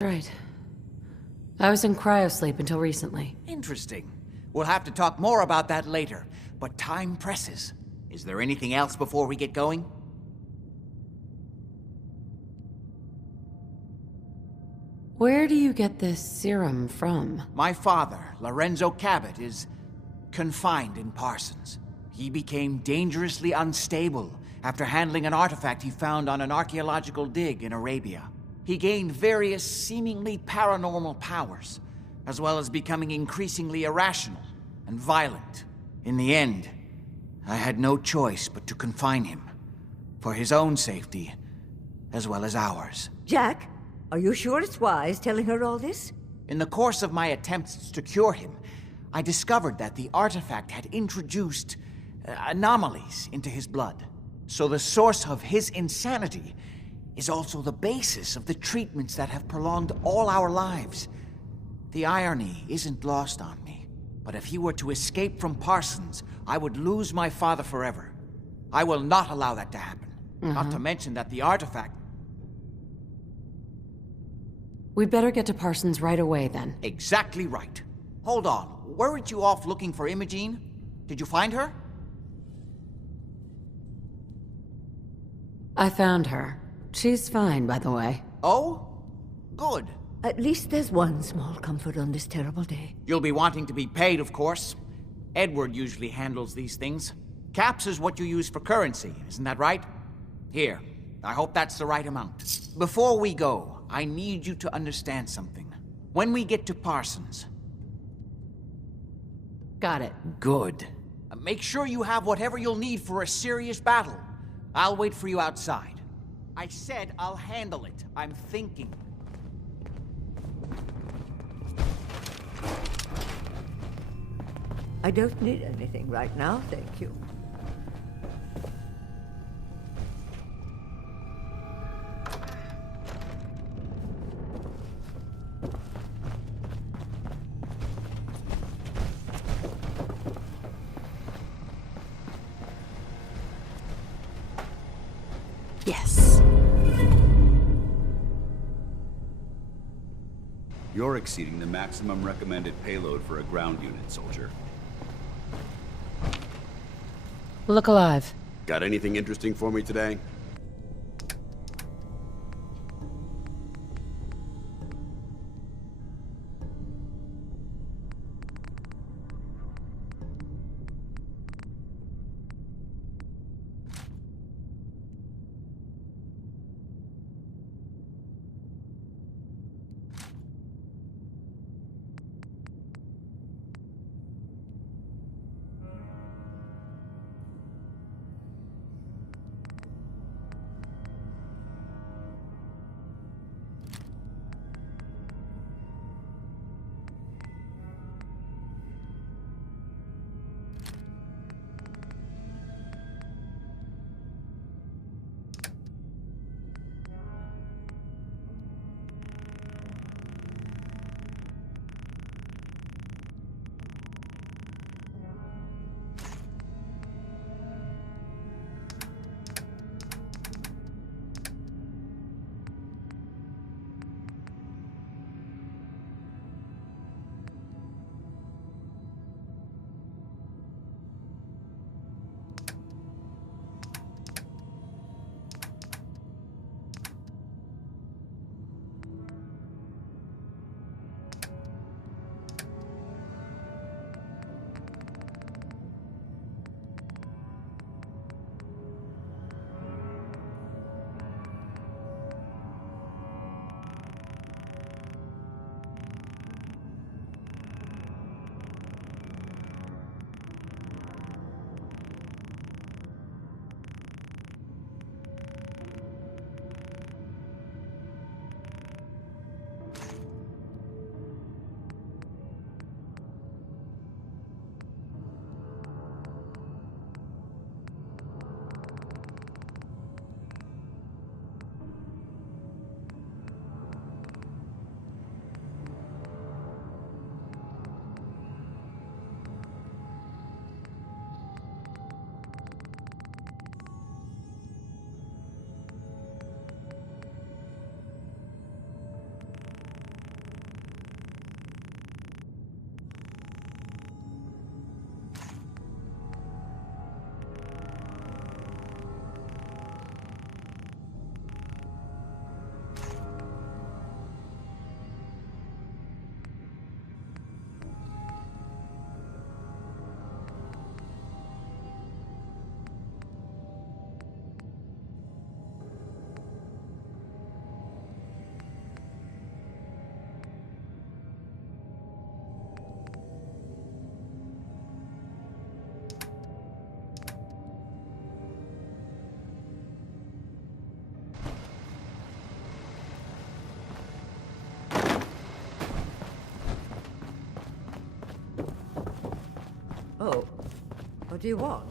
Right. I was in cryosleep until recently. Interesting. We'll have to talk more about that later, but time presses. Is there anything else before we get going? Where do you get this serum from? My father, Lorenzo Cabot, is confined in Parsons. He became dangerously unstable after handling an artifact he found on an archaeological dig in Arabia. He gained various seemingly paranormal powers, as well as becoming increasingly irrational and violent. In the end, I had no choice but to confine him, for his own safety, as well as ours. Jack, are you sure it's wise telling her all this? In the course of my attempts to cure him, I discovered that the artifact had introduced anomalies into his blood. So the source of his insanity is also the basis of the treatments that have prolonged all our lives. The irony isn't lost on me, but if he were to escape from Parsons, I would lose my father forever. I will not allow that to happen. Not to mention that the artifact... We'd better get to Parsons right away, then. Exactly right. Hold on, weren't you off looking for Imogene? Did you find her? I found her. She's fine, by the way. Oh? Good. At least there's one small comfort on this terrible day. You'll be wanting to be paid, of course. Edward usually handles these things. Caps is what you use for currency, isn't that right? Here, I hope that's the right amount. Before we go, I need you to understand something. When we get to Parsons... Got it. Good. Make sure you have whatever you'll need for a serious battle. I'll wait for you outside. I said I'll handle it. I'm thinking. I don't need anything right now, thank you. Yes. You're exceeding the maximum recommended payload for a ground unit, soldier. Look alive. Got anything interesting for me today? Oh, what do you want?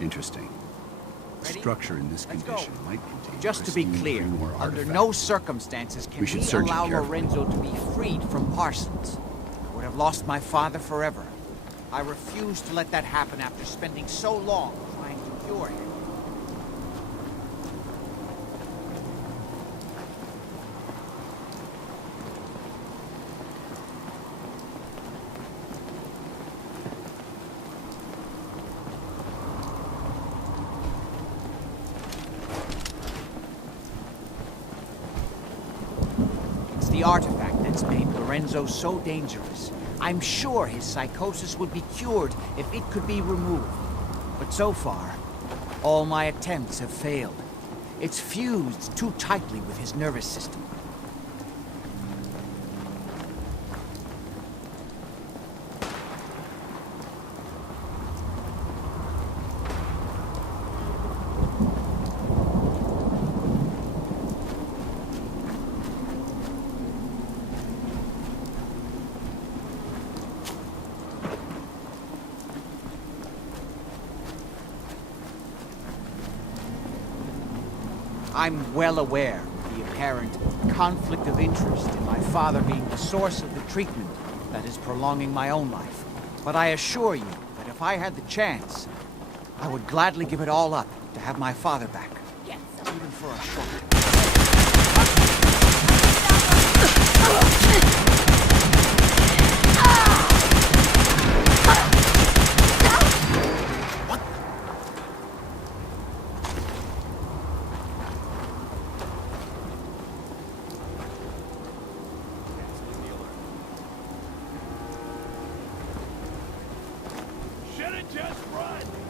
Interesting. Ready? Structure in this Let's condition go. might contain Just to be pristine clear, grimoire under artifacts. no circumstances can We should we search it allow carefully. Lorenzo to be freed from Parsons. I would have lost my father forever. I refuse to let that happen after spending so long trying to cure him. It's the artifact that's made Lorenzo so dangerous. I'm sure his psychosis would be cured if it could be removed. But so far, all my attempts have failed. It's fused too tightly with his nervous system. I'm well aware of the apparent conflict of interest in my father being the source of the treatment that is prolonging my own life. But I assure you that if I had the chance, I would gladly give it all up to have my father back. Even for a short. Should've just run!